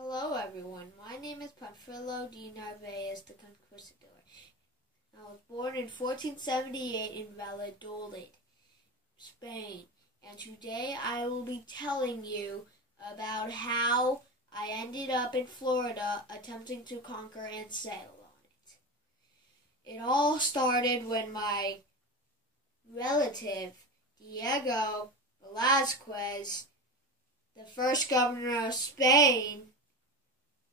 Hello everyone, my name is Panfilo de Narvaez the Conquistador. I was born in 1478 in Valladolid, Spain, and today I will be telling you about how I ended up in Florida attempting to conquer and sail on it. It all started when my relative, Diego Velázquez, the first governor of Spain,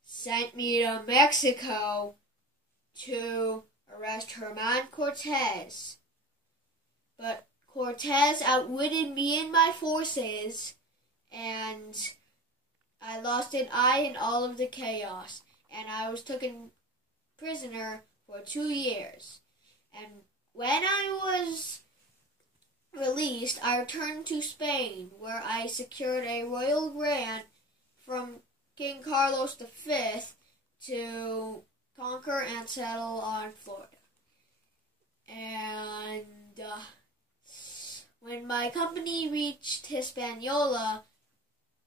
sent me to Mexico to arrest Herman Cortez. But Cortez outwitted me and my forces, and I lost an eye in all of the chaos, and I was taken prisoner for 2 years. And when I was released, I returned to Spain, where I secured a royal grant from King Carlos V to conquer and settle on Florida. And when my company reached Hispaniola,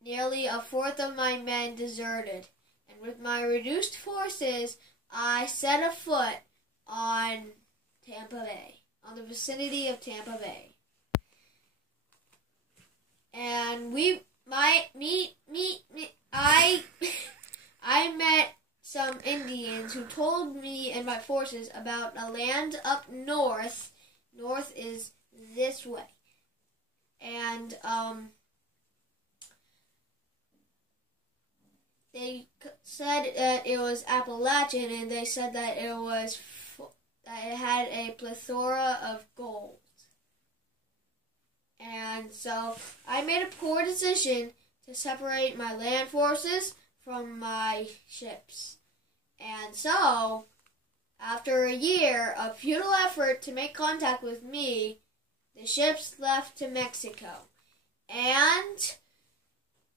nearly a fourth of my men deserted. And with my reduced forces, I set a foot on Tampa Bay, on the vicinity of Tampa Bay. And I met some Indians who told me and my forces about a land up north. North is this way. And they said that it was Appalachian, and they said that it had a plethora of gold. And so I made a poor decision to separate my land forces from my ships. And so, after a year of futile effort to make contact with me, the ships left to Mexico. And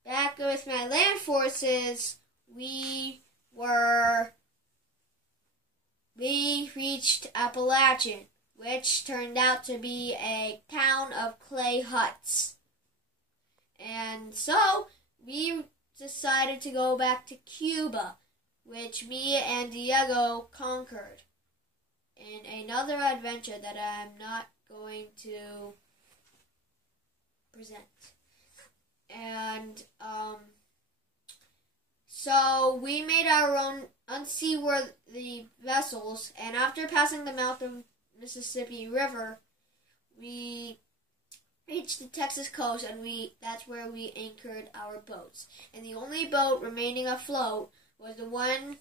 back with my land forces, we reached Appalachian, which turned out to be a town of clay huts. And so we decided to go back to Cuba, which me and Diego conquered in another adventure that I'm not going to present. And so we made our own unseaworthy vessels, and after passing the mouth of Mississippi River, we reached the Texas coast, and that's where we anchored our boats. And the only boat remaining afloat was the one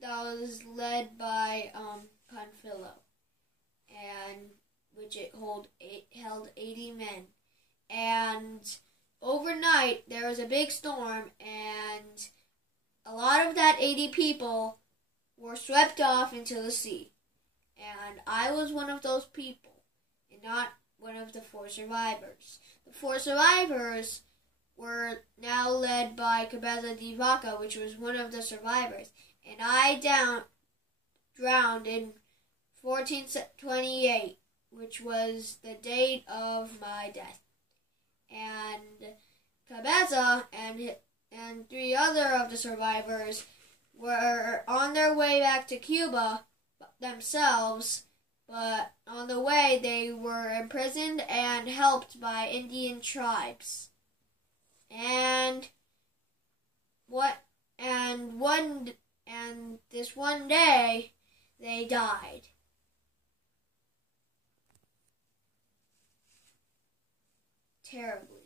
that was led by Panfilo, and which held 80 men. And overnight there was a big storm, and a lot of that 80 people were swept off into the sea. And I was one of those people, and not one of the 4 survivors. The 4 survivors were now led by Cabeza de Vaca, which was one of the survivors. And I drowned in 1428, which was the date of my death. And Cabeza and 3 other of the survivors were on their way back to Cuba themselves, but on the way they were imprisoned and helped by Indian tribes. And this one day they died. Terribly.